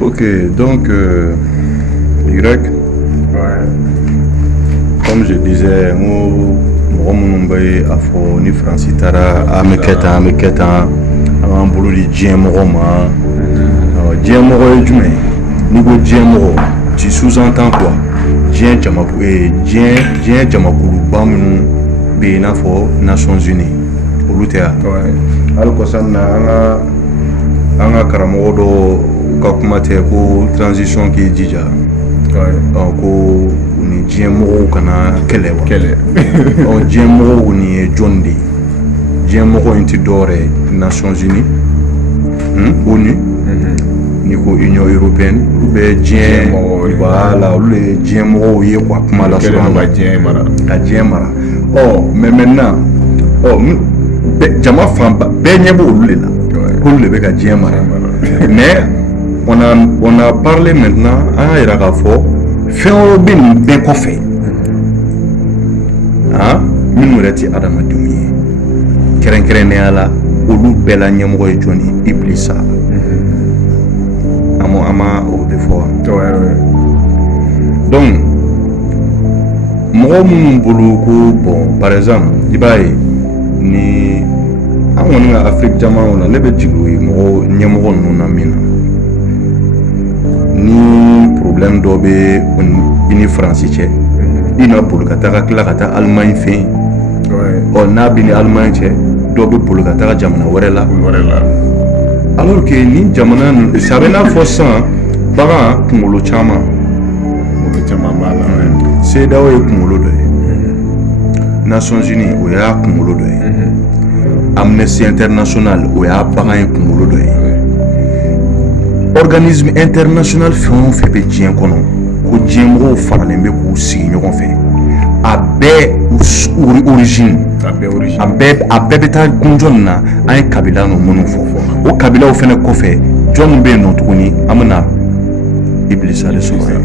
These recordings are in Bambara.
Ok, donc Y, comme je disais, mɔgɔ minnu bɛ a fɔ ni Faransi taara an bɛ kɛ tan an b'an bolo di diɲɛ mɔgɔ ma. Diɲɛ mɔgɔ ye jumɛn ye? N'i ko diɲɛ mɔgɔ, tu sous-entends quoi? Diɲɛ jamakuluba minnu bɛ yen i n'a fɔ Nations Unies olu tɛ yan. Hali kɔsan na an ka karamɔgɔ dɔ ka kuma tɛ ko transition k'i jija. Ko u ni diɲɛ mɔgɔw kana kɛlɛ wa? Diɲɛ mɔgɔw nin ye jɔn de ye? Diɲɛ mɔgɔ in tɛ dɔwɛrɛ ye Nations Unies, ONU, n'i ko Union Européenne, olu bɛ diɲɛ voilà, olu ye diɲɛ mɔgɔw ye quoi kuma la surunya ka diɲɛ mara. Mais maintenant jama fanba bɛɛ ɲɛ b'olu de la k'olu de bɛ ka diɲɛ mara. Mais on a parlé maintenant, an y'a yira k'a fɔ fɛn wɛrɛw bɛ nin bɛɛ kɔfɛ minnu yɛrɛ tɛ adamadenw ye. Kɛrɛnkɛrɛnnenya la olu bɛɛ la ɲɛmɔgɔ ye jɔn ye? Iblisa. An ma o de fɔ. Donc mɔgɔ minnu bolo ko bon par exemple i b'a ye ni an kɔni ka Afiriki jamanaw la ne bɛ jigin o ye ɲɛmɔgɔ ninnu na min na. Ni problème dɔ bɛ i ni Faransi cɛ, i na boli ka taga tila ka taa Allemagne fɛ yen. N'a bɛ ni Allemagne cɛ, dɔ bɛ boli ka taga jamana wɛrɛ la. Alors que ni jamana ninnu, ça bɛ n'a fɔ sisan bagan kunkolo caman b'a la. CEDEAO ye kunkolo dɔ ye, Nations Unies o y'a kunkolo dɔ ye, Amnesty International o y'a bagan ye kunkolo dɔ ye. Organisme international fɛn o fɛn bɛ diɲɛ kɔnɔ ko diɲɛmɔgɔw faralen bɛ k'u sigi ɲɔgɔn fɛ, a bɛɛ origine, a bɛɛ bɛ taa gunjɔn na. An ye kabila ninnu minnu fɔ, o kabilaw fɛnɛ kɔfɛ jɔn bɛ yen nɔ tuguni an bɛna Iblisa de sɔrɔ yen.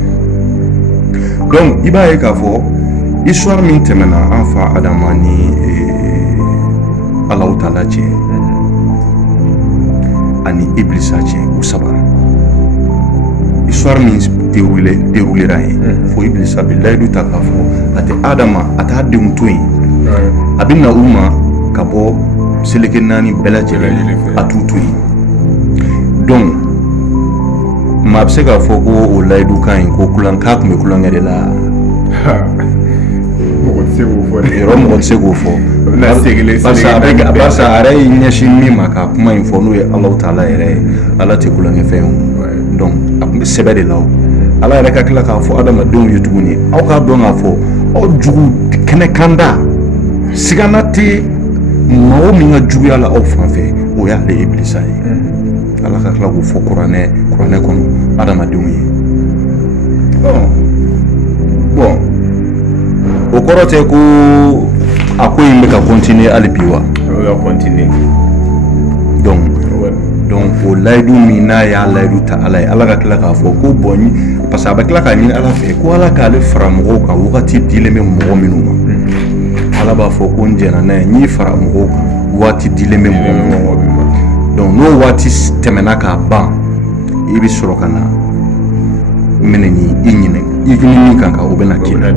Donc i b'a ye k'a fɔ histoire min tɛmɛna an fa Adama ni Alahu Taala cɛ ani Iblisa cɛ u saba, histoire min déroulera yen fo Iblisa bɛ layidu ta k'a fɔ a tɛ Adama a t'a denw to yen, a bɛ na u ma ka bɔ seleke naani bɛɛ lajɛlen a t'u to yen. Donc maa bɛ se k'a fɔ ko o layidu kan in ko k'a tun bɛ kulonkɛ de la? Mɔgɔ tɛ se k'o fɔ. Barisa a yɛrɛ y'i ɲɛsin min ma ka kuma in fɔ n'o ye Alahu Taala yɛrɛ ye, Ala tɛ kulonkɛfɛn ye. Donc a tun bɛ sɛbɛn de la o. Ala yɛrɛ ka tila k'a fɔ adamadenw ye tuguni, aw k'a dɔn k'a fɔ aw jugu kɛnɛ kanda sigana tɛ maa o min ka juguya la aw fan fɛ, o y'ale Iblisa ye. Ala ka tila k'o fɔ kuranɛ kɔnɔ adamadenw ye. Bon o kɔrɔ tɛ ko a ko in bɛ ka continuer hali bi wa? Donc o layidu min n'a y'a layidu ta Ala ye, Ala ka tila k'a fɔ ko bon parce que a bɛ tila k'a ɲini Ala fɛ ko Ala k'ale fara mɔgɔw kan wagati dilen bɛ mɔgɔ minnu ma. Ala b'a fɔ ko n jɛna n'a ye n y'i fara mɔgɔw kan waati dilen bɛ mɔgɔ minnu ma. Donc n'o waati tɛmɛna k'a ban i bɛ sɔrɔ ka na minɛ ni i ɲinɛ i ni min kan o bɛna k'i la.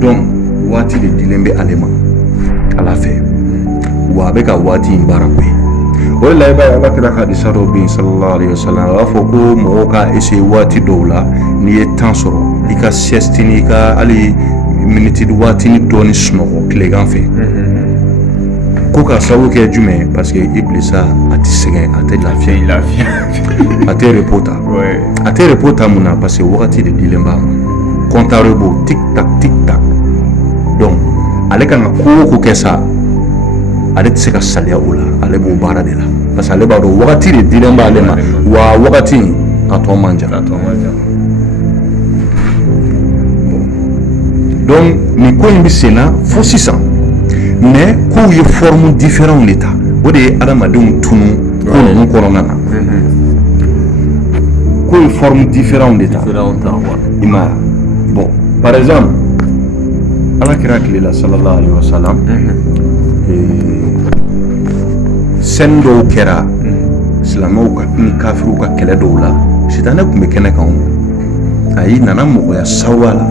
Donc waati de dilen bɛ ale ma Ala fɛ, wa a bɛ ka waati in baara koyi. O de la i b'a ye Ala kira ka hadisa dɔw bɛ yen sallallahu alaihi wa sallam, a b'a fɔ ko mɔgɔw ka essayer waati dɔw la n'i ye temps sɔrɔ i ka sieste ni i ka hali minute waatini dɔɔni sunɔgɔ tilegan fɛ. Ko ka sababu kɛ jumɛn ye? Parce que Iblisa a tɛ sɛgɛn, a tɛ lafiya, a tɛ repos ta. A tɛ repos ta mun na? Parce que wagati de dilen b'a ma, compteur b'o tic tac tic tac. Donc ale kan ka ko o ko kɛ sa, ale tɛ se ka saliya o la, ale b'o baara de la. Parce que ale b'a dɔn wagati de dilen b'ale ma, wa wagati in a tɔ man jan. Donc nin ko in bɛ sen na fo sisan, mais kow ye forme différent de ta, o de ye adamadenw tunu ko ninnu kɔnɔna na. Ko ye forme différent de ta, i ma ye. Bon par exemple Ala kira tile la sallallahu alaihi wa sallam, scène dɔw kɛra silamɛw ka ni kafiriw ka kɛlɛ dɔw la sitanɛ tun bɛ kɛnɛ kan ayi nana mɔgɔya sawa la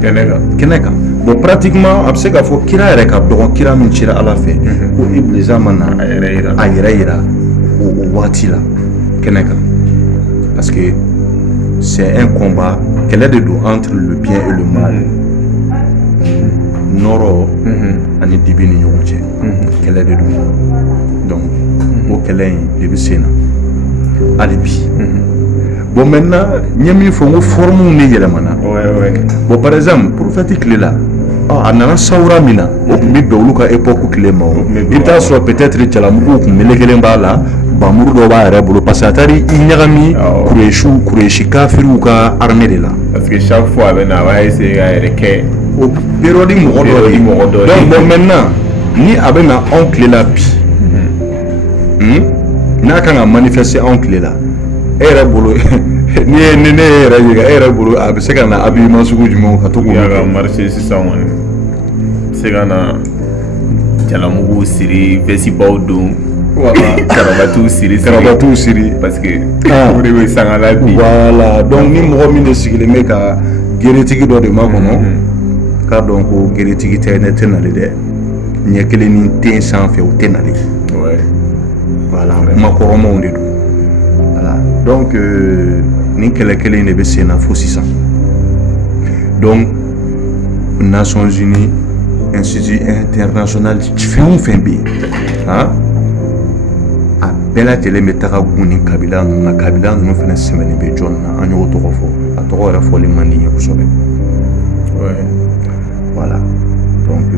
kɛnɛ kan bon pratiquement a bɛ se ka fɔ kira yɛrɛ ka dɔgɔ kira min cira Ala fɛ ko Iblisa ma na a yɛrɛ yira o waati la kɛnɛ kan parce que c'est un combat kɛlɛ de don entre le bien et le mal nɔrɔ ani dibi ni ɲɔgɔn cɛ kɛlɛ de don donc o kɛlɛ in de bɛ sen na hali bi bon maintenant n ye min fɔ n ko formes de yɛlɛmana bon par exemple prophète tile la a nana sawura min na o tun bɛ bɛn olu ka époque tile ma i bɛ taa sɔrɔ peut-être cɛlamuguw tun melekelen b'a la bamuru dɔw b'a yɛrɛ bolo parce que a taara i ɲagami kureshi kafiriw ka armée de la parce que chaque fois a bɛ na a b'a essayer k'a yɛrɛ kɛ o période mɔgɔ dɔ de donc bon maintenant ni a bɛ na anw tile la bi n'a kan ka manifester anw tile la e yɛrɛ bolo ni ne yɛrɛ ye e yɛrɛ bolo a bɛ se ka na habillement sugu jumɛn ka to k'o kɛ ka marché sisan kɔni se ka na jalamugu siri vɛsibaw don karabatiw siri parce que o de bɛ sangala bi voilà donc ni mɔgɔ min de sigilen bɛ ka geretigi dɔ de makɔnɔ k'a dɔn ko geretigi tɛ ne tɛ nali dɛ ɲɛ kelen ni den sanfɛ o tɛ nali voilà kuma kɔrɔmaw de don voilà donc ni kɛlɛ kelen de bɛ sen na fo sisan donc Nations Unies Institut international fɛn o fɛn bɛ yen a bɛɛ lajɛlen bɛ taga gun nin kabila ninnu na kabila ninnu fana sɛmɛnen bɛ jɔn na an y'o tɔgɔ fɔ a tɔgɔ yɛrɛ fɔli man di n ye kosɛbɛ voilà donc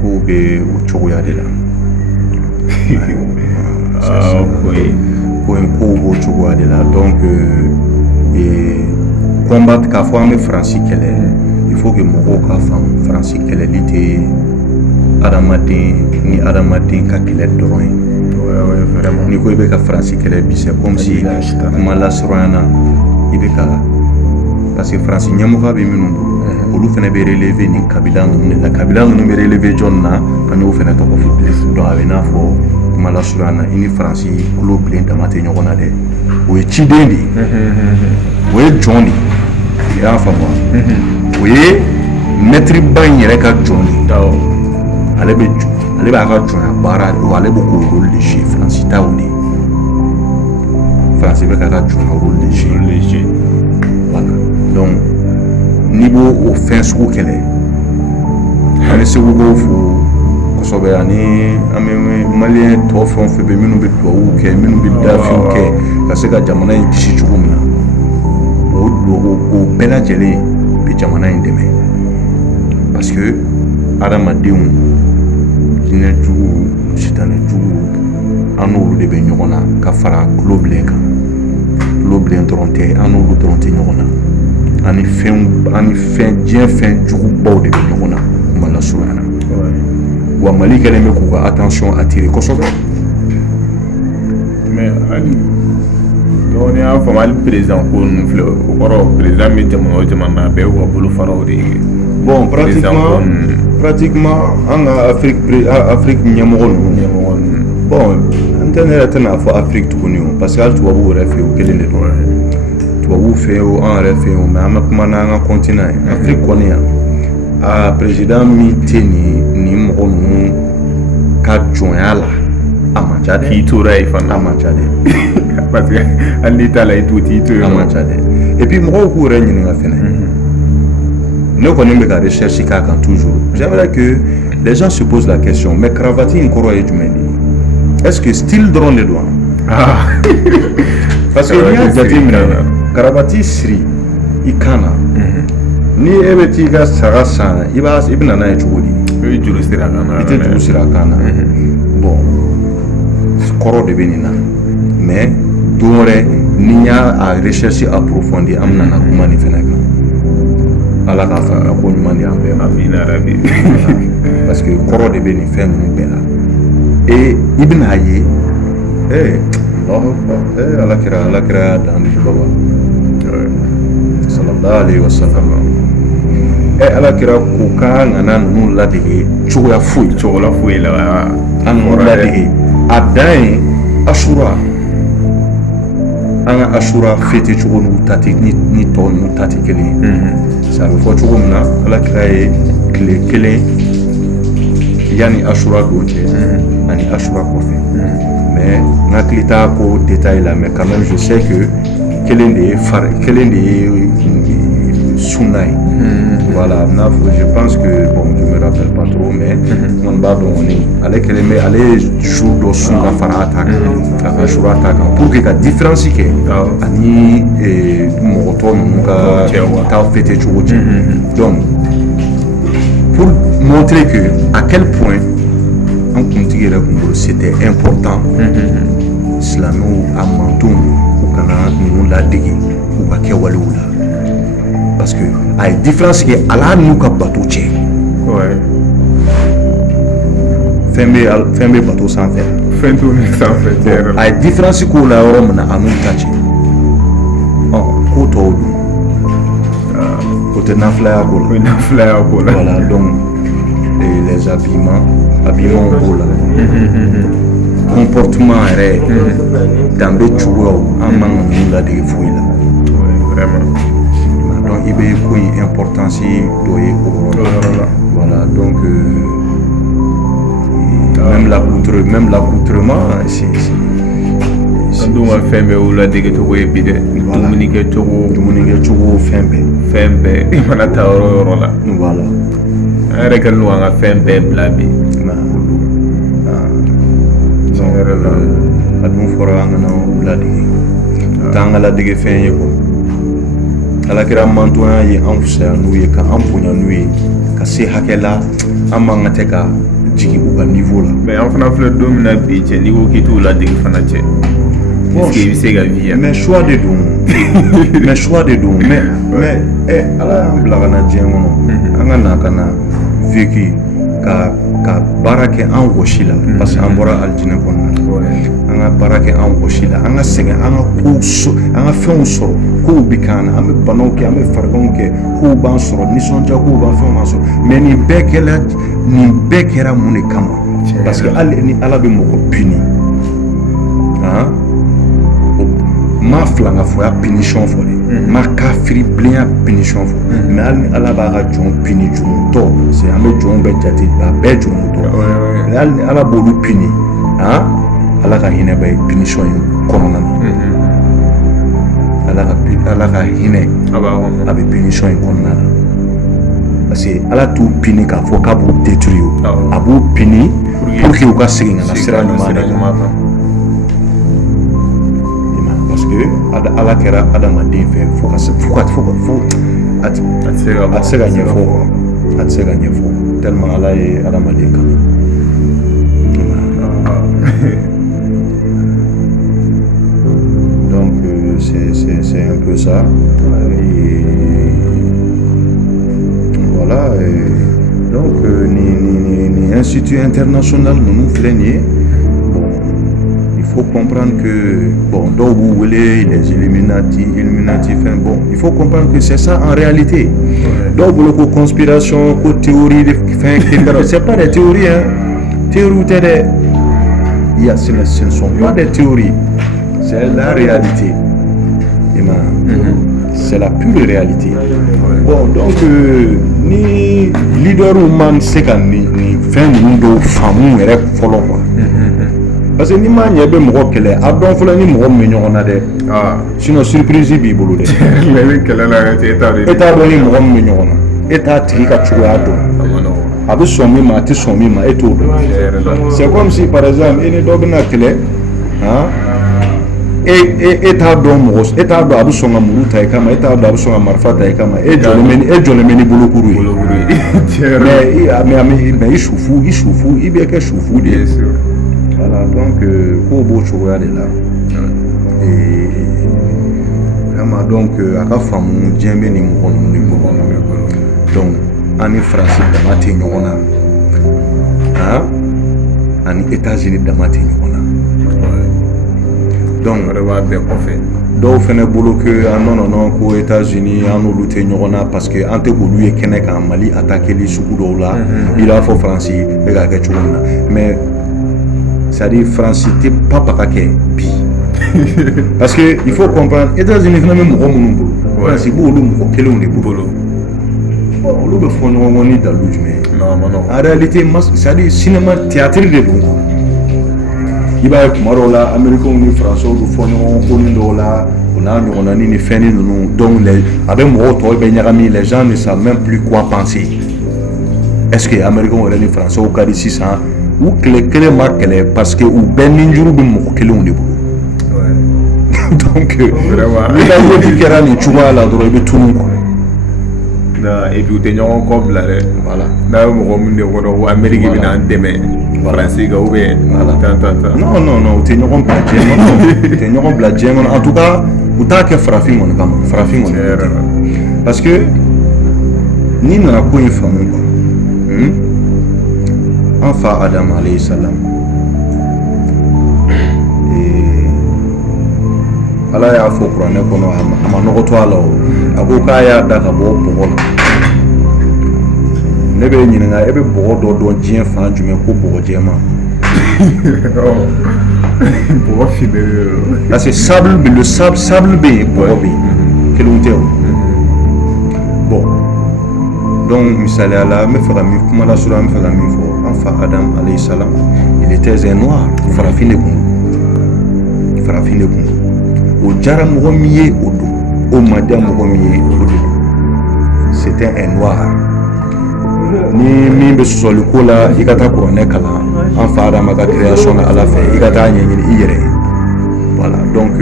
kow bɛ o cogoya de la ko in kow b'o cogoya de la donc combat k'a fɔ an bɛ Faransi kɛlɛ il faut que mɔgɔw ka faamu Faransi kɛlɛli tɛ adamaden ni adamaden ka kɛlɛ dɔrɔn ye ni ko i bɛ ka Faransi kɛlɛ bi c'est comme si kuma lasurunyana i bɛ ka parce que Faransi ɲɛmɔgɔ bɛ minnu bolo olu fana bɛ relever nin kabila ninnu de la kabila ninnu bɛ relever jɔn na an y'o fana tɔgɔ fɔ donc a bɛ n'a fɔ kuma lasurunyana i ni Faransi kulo bilen dama tɛ ɲɔgɔn na dɛ o ye ciden de ye o ye jɔn de ye i y'a faamu wa o ye maître ba in yɛrɛ ka jɔn de ale b'a ka jɔnya baara o ale bɛ k'o rôle de jouer Faransi ta o de ye Faransi bɛ k'a ka jɔnya rôle de jouer voilà donc n'i b'o o fɛn sugu kɛlɛ an bɛ segukaw fo kosɛbɛ ani an bɛ maliyɛn tɔ fɛn o fɛn bɛ minnu bɛ dugawu kɛ minnu bɛ dafiw kɛ ka se ka jamana in kisi cogo min na o bɛɛ lajɛlen bɛ jamana in dɛmɛ parce que adamadenw jinɛjugu sitanɛjugu an n'olu de bɛ ɲɔgɔn na ka fara tulo bilen kan tulo bilen dɔrɔn tɛ an n'olu dɔrɔn tɛ ɲɔgɔn na ani fɛn diɲɛ fɛn jugubaw de bɛ ɲɔgɔn na kuma lasurunyana wa Mali kɛlen bɛ k'u ka attention attirer kosɛbɛ mais hali donc ni y'a faamu hali président ko ninnu filɛ o kɔrɔ président bɛ jamana o jamana bɛɛ y'u ka bolo fara o de ye bon pratiquement an ka Afrique ɲɛmɔgɔ ninnu bon an tɛ ne yɛrɛ tɛna fɔ Afrique tuguni o parce que hali tubabuw yɛrɛ fɛ yen o kelen de don tubabuw fɛ yen o an yɛrɛ fɛ yen o mais an bɛ kuma n'an ka continent ye Afrique kɔni yan président min tɛ nin mɔgɔ ninnu ka jɔnya la a man ca dɛ k'i tora yen fana a man ca dɛ parce que hali n'i t'a la i t'o t'i to yen a man ca dɛ et puis mɔgɔw k'u yɛrɛ ɲininka fɛnɛ ne kɔni bɛ ka recherche k'a kan toujours j'aimerais que les gens se posent la question mais cravate in kɔrɔ ye jumɛn de ye est-ce que style dɔrɔn de don parce que n'i y'a jateminɛ cravate siri i kan na ni e bɛ t'i ka saga san i bɛ na n'a ye cogo di i juru sira kan na i tɛ juru sira kan na bon kɔrɔ de bɛ nin na mais don wɛrɛ ni y'a recherche approfondie an bɛna na kuma nin fɛnɛ kan ala k'a faamuya ko ɲuman de y'an bɛɛ ma amina rabi parce que kɔrɔ de bɛ nin fɛn ninnu bɛɛ la et i bɛna ye alakira y'a dan di baba sallallahu alayhi wa sallam alakira ko k'an kana ninnu ladege cogoya foyi la an ninnu ladege a dan ye asura an ka asura fêté cogo n'u ta tɛ ni tɔ ninnu ta tɛ kelen ye ça bɛ fɔ cogo min na alakira ye tile kelen yanni asura don cɛ ani asura kɔfɛ mais n hakili t'a ko détail la mais quand même je sais que kelen de ye sunna ye voilà n'a fɔ je pense que bon je me rappelle pas trop mais n b'a dɔn kɔni ale kelen bɛ ale ye jour dɔ sun ka fara a ta kan a ka asura ta kan pour que ka différence kɛ ani mɔgɔ tɔ ninnu ka ta fêté cogo cɛ donc pour montrer que à quel point an kuntigi yɛrɛ kun bolo c'était important silamɛw a mantonw u kana ninnu ladege u ka kɛwalew la parce que a ye différence kɛ ala n'u ka bato cɛ fɛn bɛ bato sanfɛ fɛn t'u ni sanfɛ a ye différence k'o la yɔrɔ min na a n'u ta cɛ ko tɔw dun o tɛ nafilaya ko la voilà donc les habillements b'o la comportement yɛrɛ danbe cogoyaw an man ka ninnu ladege foyi la donc i bɛ ko in importance dɔ ye o yɔrɔ la voilà donc même l'accoutrement an dun ka fɛn bɛɛ y'u ladege cogo ye bi dɛ dumuni kɛ cogo fɛn bɛɛ i mana taa yɔrɔ o yɔrɔ la voilà an yɛrɛ kɛlen don an ka fɛn bɛɛ bila bi a dun fɔra an kana u ladege t'an ka ladege fɛn ye quoi alakira mantonya ye an fisaya n'u ye ka an bonya n'u ye ka se hakɛ la an man ka tɛ ka jigin u ka niveau la mais an fana filɛ don min na bi cɛ n'i ko k'i t'u ladege fana cɛ est-ce que i bɛ se ka vi yan mais choix de don mais ala y'an bila ka na diɲɛ kɔnɔ an ka na ka na vécu ka baara kɛ an wɔsi la parce que an bɔra alijinɛ kɔnɔna na an ka baara kɛ an wɔsi la an ka sɛgɛn an ka fɛnw sɔrɔ kow bɛ k'an na an bɛ banaw kɛ an bɛ fariganw kɛ kow b'an sɔrɔ nisɔndiya kow b'an fɛnw b'an sɔrɔ mais nin bɛɛ kɛra mun de kama parce que hali ni ala bɛ mɔgɔ puni ma fila ka fɔ ya punition fɔ dɛ ma kafiri bilenya punition fɔ mais hali ni ala b'a ka jɔn puni jurumutɔ c'est an bɛ jɔnw bɛɛ jate a bɛɛ jurumutɔ mais hali ni ala b'olu puni ala ka hinɛ bɛ punition in kɔnɔna na ala ka hinɛ a bɛ punition in kɔnɔna na parce que ala t'u puni k'a fɔ k'a b'u détruire a b'u puni pour que u ka segin ka na sira ɲuman de kan parce que ala kɛra adamaden fɛ fo a tɛ se ka ɲɛfɔ tellement ala ye adamaden kan donc c'est un peu ça et voilà donc ni institut international ninnu filɛ nin ye il faut comprendre que bon dɔw b'u wele les Illuminati fɛn bon il faut comprendre que c'est ça en réalité dɔw bolo ko conspiration ko théorie de fɛn etc c'est pas des théories théories tɛ dɛ ce ne sont pas des théories c'est la réalité c'est la pure réalité bon donc ni leaderw man se ka ni fɛn ninnu dɔw faamu yɛrɛ fɔlɔ quoi parce que ni m'a ɲɛ bɛ mɔgɔ kɛlɛ a dɔn fɔlɔ ni mɔgɔ min bɛ ɲɔgɔn na dɛ sinon surprise b'i bolo dɛ e t'a dɔn ni mɔgɔ min bɛ ɲɔgɔn na e t'a tigi ka cogoya dɔn a bɛ sɔn min ma a tɛ sɔn min ma e t'o dɔn c'est comme si par exemple e ni dɔ bɛna kɛlɛ e t'a dɔn a bɛ sɔn ka muru ta i kama e t'a dɔn a bɛ sɔn ka marifa ta i kama e jɔlen bɛ ni bolokuru ye mais i sufu i bɛ kɛ sufu de ye voilà donc ko b'o cogoya de la vraiment donc a ka faamu diɲɛ bɛ nin mɔgɔ ninnu de bolo donc an ni faransi dama tɛ ɲɔgɔn na ani États-Unis dama tɛ ɲɔgɔn na donc dɔw fɛnɛ bolo que non ko États-Unis an n'olu tɛ ɲɔgɔn na parce que an tɛ k'olu ye kɛnɛ kan Mali attaqueli sugu dɔw la i b'a fɔ faransi bɛ ka kɛ cogo min na mais c'est-à-dire faransi tɛ pas ka kɛ bi Parce que il faut comprendre États-Unis fana bɛ mɔgɔ minnu bolo France b'olu mɔgɔ kelenw de bolo olu bɛ fɔ ɲɔgɔn kɔ ni dalu jumɛn ye en réalité c'est-à-dire cinéma théâtre de don i b'a ye kuma dɔw la américains ni français bɛ fɔ ɲɔgɔn ko ni dɔw la o n'a ɲɔgɔnna ni fɛn ninnu donc a bɛ mɔgɔw tɔw bɛ ɲagami les gens ne savent même plus quoi penser est-ce que américains yɛrɛ ni français ka di sisan u tile kelen ma kɛlɛ parce que u bɛɛ ni juru bɛ mɔgɔ kelenw de bolo donc ni la yedi kɛra nin cogoya la dɔrɔn i bɛ tunun quoi et puis u tɛ ɲɔgɔn kɔ bila dɛ voilà n'a ye mɔgɔ min de kɔnɔ ko Amérique bɛ n'an dɛmɛ Faransi kan ou bien tan non u tɛ ɲɔgɔn bila diɲɛ kɔnɔ u tɛ ɲɔgɔn bila diɲɛ kɔnɔ en tout cas u t'a kɛ farafin kɔni kama farafin kɔni parce que n'i nana ko in faamu quoi an fa Adamu alayhi salam Ala y'a fɔ kuranɛ kɔnɔ a ma nɔgɔ to a la a ko k'a y'a da ka bɔ bɔgɔ la ne bɛ ɲininka e bɛ bɔgɔ dɔ dɔn diɲɛ fan jumɛn ko bɔgɔ jɛman bɔgɔ finɛ parce que sable bɛ yen bɔgɔ bɛ yen kelenw tɛ o bon donc misaliya la n bɛ fɛ ka min kuma la surɔ an bɛ fɛ ka min fɔ an fa Adamu alayhi salam il était un noir farafin de kun o diyara mɔgɔ min ye o don o ma diya mɔgɔ min ye o don c'était un noir ni min bɛ sɔsɔli ko la i ka taa kuranɛ kalan an fa Adama ka création na Ala fɛ i ka taa ɲɛɲini i yɛrɛ ye voilà donc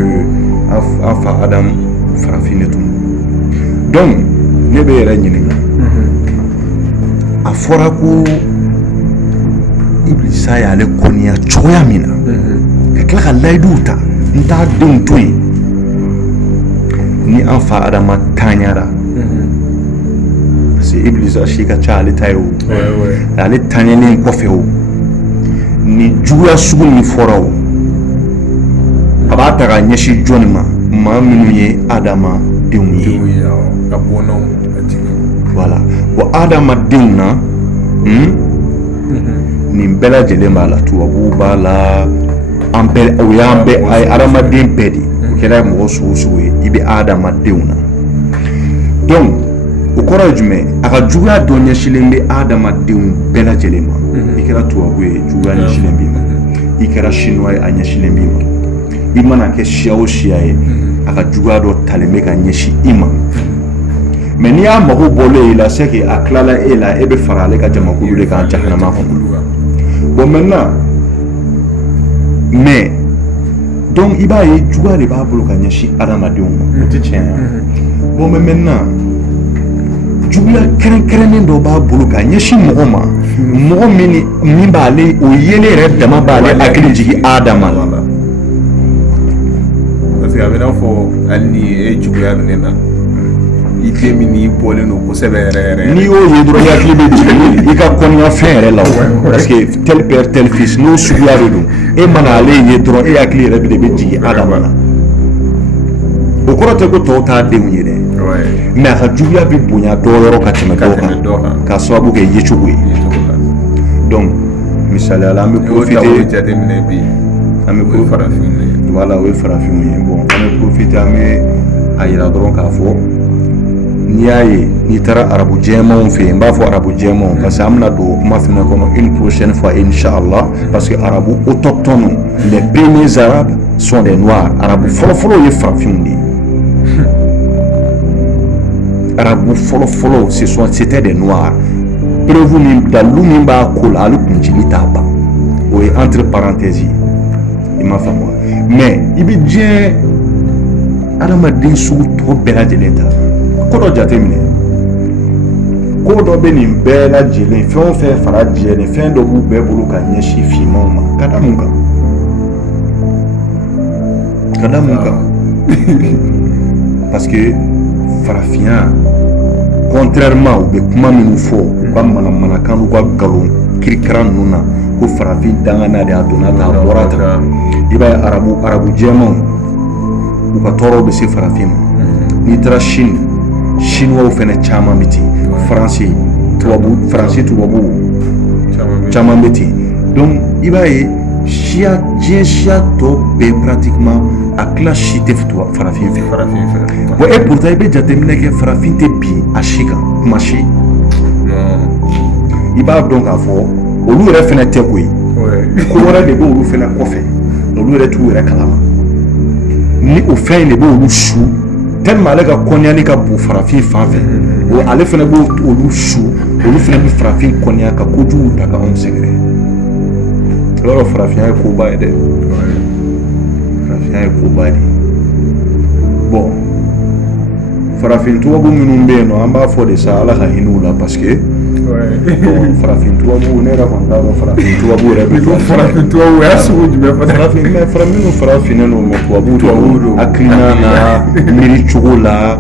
an fa Adamu farafin de tun donc ne bɛ yɛrɛ ɲininka a fɔra ko Ibilisa y'ale kɔniya cogoya min na ka tila ka layiduw ta n t'a denw to yen ni an fa Adama taɲara parce que Ibilisa si ka ca ale ta ye o ale taɲalen kɔfɛ o ni juguya sugu min fɔra o a b'a ta ka ɲɛsin jɔnni ma maa minnu ye Adama denw ye voilà bon Adama denw na nin bɛɛ lajɛlen b'a la tubabuw b'a la an bɛɛ o y'an bɛɛ a ye adamaden bɛɛ de o kɛra mɔgɔ sugu sugu ye i bɛ adamadenw na donc o kɔrɔ ye jumɛn a ka juguya dɔ ɲɛsinnen bɛ adamadenw bɛɛ lajɛlen ma i kɛra tubabu ye juguya ɲɛsinnen b'i ma i kɛra chinois ye a ɲɛsinnen b'i ma i mana kɛ siya o siya ye a ka juguya dɔ talen bɛ ka ɲɛsin i ma mais n'i y'a mago bɔlen i la c'est que a tilala e la e bɛ fara ale ka jamakulu de kan jahanama kɔnɔ bon maintenant mais donc i b'a ye juguya de b'a bolo ka ɲɛsin adamadenw ma o tɛ tiɲɛ ye bon mais maintenant juguya kɛrɛnkɛrɛnnen dɔ b'a bolo ka ɲɛsin mɔgɔ ma mɔgɔ min b'ale o yelen yɛrɛ dama b'ale hakili jigin Adama la parce que a bɛ n'a fɔ hali ni e juguya minɛ na i den min n'i bɔlen don kosɛbɛ yɛrɛ yɛrɛ n'i y'o ye dɔrɔn i hakili bɛ jigin i ka kɔnɔya fɛn yɛrɛ la o parce que tel père tel fils n'o suguya de don e mana ale ye dɔrɔn e hakili yɛrɛ de bɛ jigin Adama la o kɔrɔ tɛ ko tɔw t'a denw ye dɛ mais a ka juguya bɛ bonya dɔ yɔrɔ ka tɛmɛ dɔ kan k'a sababu kɛ yecogo ye donc misaliya la an bɛ profiter an bɛ voilà o ye farafinw ye bon an bɛ profiter an bɛ a yira dɔrɔn k'a fɔ n'i y'a ye n'i taara arabu jɛmanw fɛ yen n b'a fɔ arabu jɛmanw parce que an bɛna don o kuma fɛnɛ kɔnɔ une prochaine fois inchallah parce que arabu autochtones les premiers arabes sont des noirs arabu fɔlɔfɔlɔ ye farafinw de ye arabu fɔlɔfɔlɔ c'était des noirs preuve min dalu min b'a ko la hali kuncili t'a ban o ye entre parenthèses i m'a faamu mais i bɛ diɲɛ adamaden sugu tɔ bɛɛ lajɛlen ta ko dɔ jateminɛ ko dɔ bɛ nin bɛɛ lajɛlen fɛn o fɛn fara jɛlen fɛn dɔ b'u bɛɛ bolo ka ɲɛsin finmanw ma ka da mun kan parce que farafinya contrairement u bɛ kuma minnu fɔ u ka manamanakan n'u ka nkalon kirikara ninnu na ko farafin dangana de a donna tan a bɔra tan i b'a ye arabu jɛmanw u ka tɔɔrɔw bɛ se farafin ma n'i taara Chine chinois fɛnɛ caman bɛ ten faransi tubabu caman bɛ ten donc i b'a ye siya tɔ bɛɛ pratiquement a tila si tɛ farafin fɛ bon et pourtant i bɛ jateminɛ kɛ farafin tɛ bin a si kan kuma si i b'a dɔn k'a fɔ olu yɛrɛ fɛnɛ tɛ koyi ko wɛrɛ de b'olu fɛnɛ kɔfɛ olu yɛrɛ t'u yɛrɛ kalama ni o fɛn in de b'olu su tellement ale ka kɔniyani ka bon farafin fan fɛ ale fɛnɛ b'olu su olu fɛnɛ bɛ farafin kɔniya ka kojugu ta ka anw sɛgɛrɛ alors farafinya ye koba ye dɛ farafinya ye koba de bon farafin tubabu minnu bɛ yen nɔ an b'a fɔ de sa ala ka hinɛ u la parce que bon farafin tubabu ne yɛrɛ kɔni t'a dɔn farafin tubabu yɛrɛ bɛ farafin tubabu y'a sugu jumɛn farafin minnu farafinnen don mais tubabu don hakilina na miiri cogo la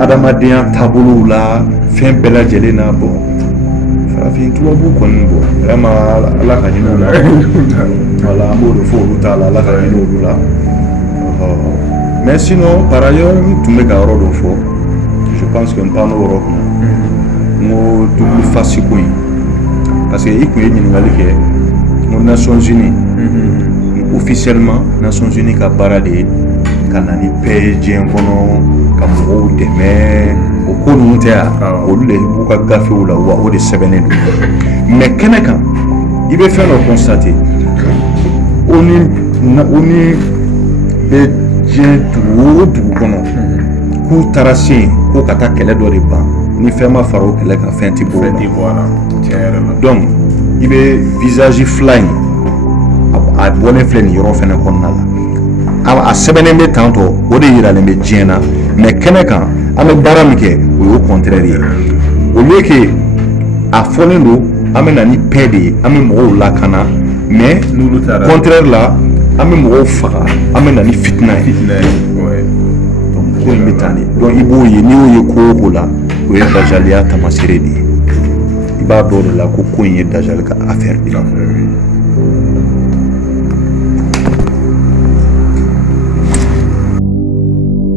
adamadenya taabolow la fɛn bɛɛ lajɛlen na bon farafin tubabu kɔni bon vraiment ala ka hinɛ u la voilà an b'o de fɔ olu t'a la ala ka hinɛ olu la mais sinon par ailleurs n tun bɛ ka yɔrɔ dɔ fɔ je pense que n pan n'o yɔrɔ kunna n ko double face ko in parce que i tun ye ɲininkali kɛ n ko Nations Unies officiellement Nations Unies ka baara de ye ka na ni paix ye diɲɛ kɔnɔ ka mɔgɔw dɛmɛ o ko ninnu tɛ yan olu de b'u ka gafew la wa o de sɛbɛnnen don mais kɛnɛ kan i bɛ fɛn dɔ constater ONU bɛ diɲɛ dugu o dugu kɔnɔ k'u taara se yen ko ka taa kɛlɛ dɔ de ban ni fɛn ma fara o kɛlɛ kan fɛn tɛ bɔ o la donc i bɛ visage fila in a bɔlen filɛ nin yɔrɔ fɛnɛ kɔnɔna la a sɛbɛnnen bɛ tantɔ o de yiralen bɛ diɲɛ na mais kɛnɛ kan an bɛ baara min kɛ o y'o contraire ye au lieu que a fɔlen don an bɛ na ni paix de ye an bɛ mɔgɔw lakana mais contraire la an bɛ mɔgɔw faga an bɛ na ni fitina ye donc ko in bɛ tan de donc i b'o ye n'i y'o ye ko o ko la o ye dajaliya taamasere de ye i b'a dɔn o de la ko in ye dajali ka affaire de ye